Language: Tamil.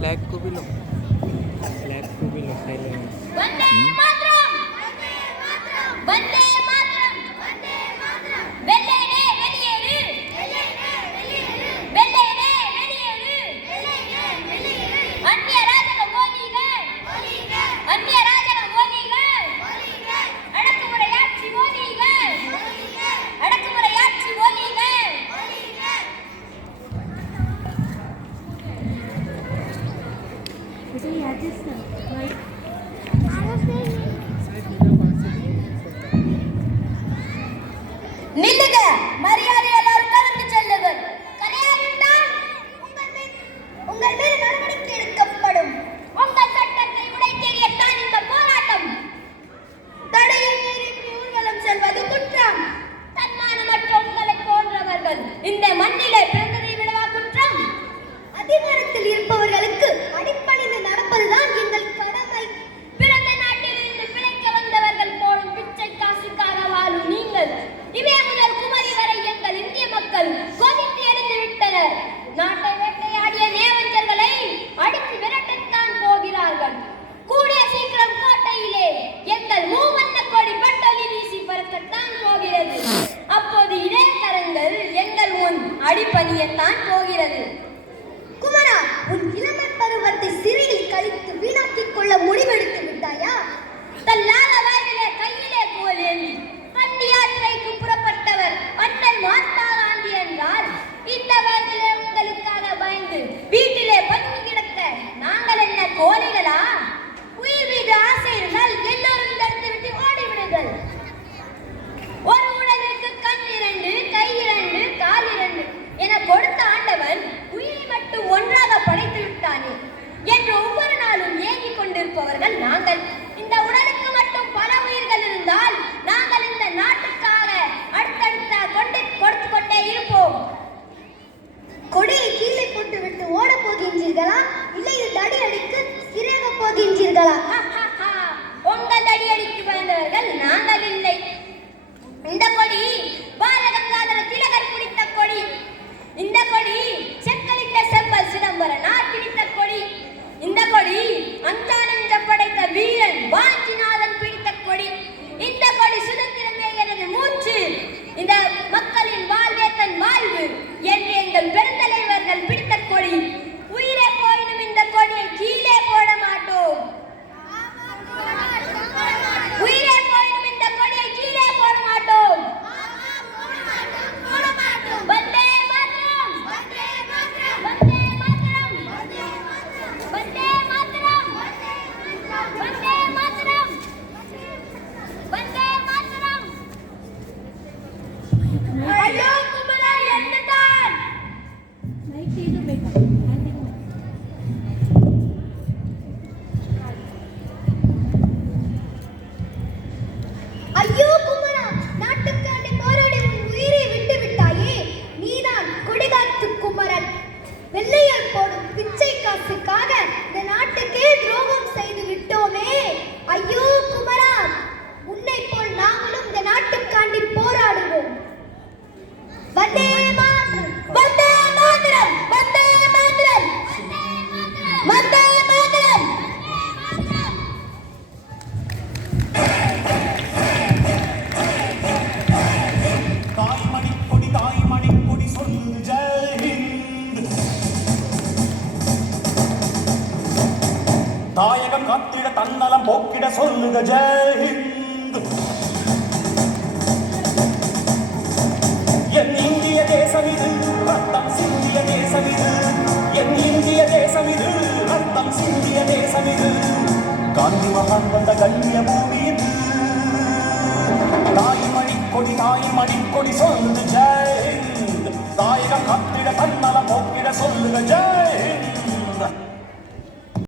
फ्लैग को भी लो, फ्लैग को भी लो साइलेंट। वंदे मातरम, वंदे मातरम, वंदे मातरम, वंदे मातरम। வெள்ளையனே வெளியேறு, வெள்ளையனே வெளியேறு, வெள்ளையனே வெளியேறு, வெள்ளையனே வெளியேறு. அந்நிய ராஜக மோதிகள், மோதிகள், அந்நிய ராஜக மோதிகள், மோதிகள். அடக்குமுறையாட்சி மோதிகள், மோதிகள், அடக்குமுறையாட்சி மோதிகள், மோதிகள். मुझे याद है सर நில்லுக, மரியாதை எல்லாரும் கலந்து செல்லுங்கள். கலையாவிட்டால் உங்கள் மீது நடவடிக்கை எடுக்கப்படும். உங்கள் சட்டத்தை உடைத்தெறியத்தான் இந்த போராட்டம். தடையை மீறி ஊர்வலம் செல்வது குற்றம். தன்மானமற்ற உங்களை போன்றவர்கள் இந்த மண்ணிலே பிறந்ததை விடவா குற்றம்? அதிகாரத்தில் இருப்பவர்களுக்கு அடிப்பணிந்து நடப்பதுதான் எங்கள் கடமை. பிறந்த நாட்டில் இருந்து பிழைக்க வந்தவர்கள் போலும் பிச்சை காசுக்காக வாழும் நீங்கள் இவே முதல் குமரி வரை எங்கள் இந்திய மக்கள் கொதித்து எழுந்து விட்டனர். நாட்டை வேட்டையாடிய நேவஞ்சர்களை அடித்து விரட்டத்தான் போகிறார்கள். கூடிய சீக்கிரம் கோட்டையிலே எங்கள் மூவண்ண கொடி பட்டொலி வீசி பறக்கத்தான் போகிறது. அப்போது இதே கரங்கள் எங்கள் முன் அடிப்பணியத்தான் போகிறது. குமரா, உன் இளமை பருவத்தை சிறையில் கழித்து வீணாக்கிக் கொள்ள முடிவெடுத்து விட்டாயா? தள்ளாத வயதிலே கையிலே கோல் ஏந்தி கண்டி யாத்திரைக்கு புறப்பட்டவர் அண்ணல் மகாத்மா காந்தி என்றால் இந்த வயதிலே உங்களுக்காக பயந்து வீட்டிலே பதுங்கி கிடக்க நாங்கள் என்ன கோழிகளா? உயிர் மீது ஆசை இருந்தால் எல்லோரும் தடுத்து விட்டு ஓடிவிடுங்கள். ஒரு உடலுக்கு கண் 2, கை 2, கால் 2 என கொடுத்த ஆண்டவன் உயிரை மட்டும் ஒன்றாக படைத்து விட்டானே என்று ஒவ்வொரு நாளும் ஏங்கிக் கொண்டிருப்பவர்கள் நாங்கள். இந்த உடலுக்கு மட்டும் பல உயிர்கள் இருந்தால் நாங்கள் இந்த நாட்டுக்காக அடுத்தடுத்த கொடுத்து கொண்டே இருப்போம். கொடியை கீழே போட்டு விட்டு ஓட போகின்றீர்களா, இல்லை தடி அடிக்கு சிறைக போகின்றீர்களா? உங்கள் தடி அடிக்கு பயந்தவர்கள் நாங்கள் இல்லை. இந்த கொடி பாலகங்காதர திலகர் பிடித்த கொடி. இந்த கொடி செக்கலிட்ட செம்பல் சிதம்பரனார் பிடித்த கொடி. இந்த கொடி அஞ்சானஞ்ச படைத்த வீரன் வாஞ்சிநாதன் பிடித்த கொடி. இந்த கொடி சுதந்திரமே எனது மூச்சு, இந்த மக்களின் வாழ்வே தன் வாழ்வு என்று எங்கள் பெருந்தலைவர்கள் பிடித்த கொடி. உயிரே போயினும் இந்த கொடியை கீழே போட மாட்டோம். உயிரே போயினும் இந்த கொடியை கீழே போட மாட்டோம். வந்தே மாதரம், வந்தே மாதரம், வந்தே மாதரம், வந்தே மாதரம், வந்தே மாதரம், வந்தே மாதரம். ஐயோ குமரா, என்னதான் लाइट दे दो बेटा। ஐயோ குமரா, நாட்டுக்காண்டி போராடி உன் உயிரை விட்டு விட்டாயே, நீதான் கொடிகாத்து குமரன். வெள்ளையர் போடும் பிச்சை காசுக்காக இந்த நாட்டுக்கே துரோகம் செய்து விட்டோமே. ஐயோ குமரா, உன்னை போல் நாங்களும் இந்த நாட்டுக்காண்டி போராடுவோம். வந்தே மாதரம், வந்தே மாதரம், வந்தே மாதரம், வந்தே மாதரம். தாய்மணி கொடி சொல்லுது ஜெய் ஹிந்த். தாயகம் காத்திட தன்னலம் போக்கிட சொல்லுக ஜெய் ஹிந்த். என் இந்திய தேசம் இது, ரத்தம் சிந்திய தேசம் இது. என் இந்திய தேசம் இது, ரத்தம் சிந்திய தேசம் இது. காந்தி மகான் வந்த கண்ணிய பூமி இது. தாய்மணி கொடி சொல்லுது ஜெய்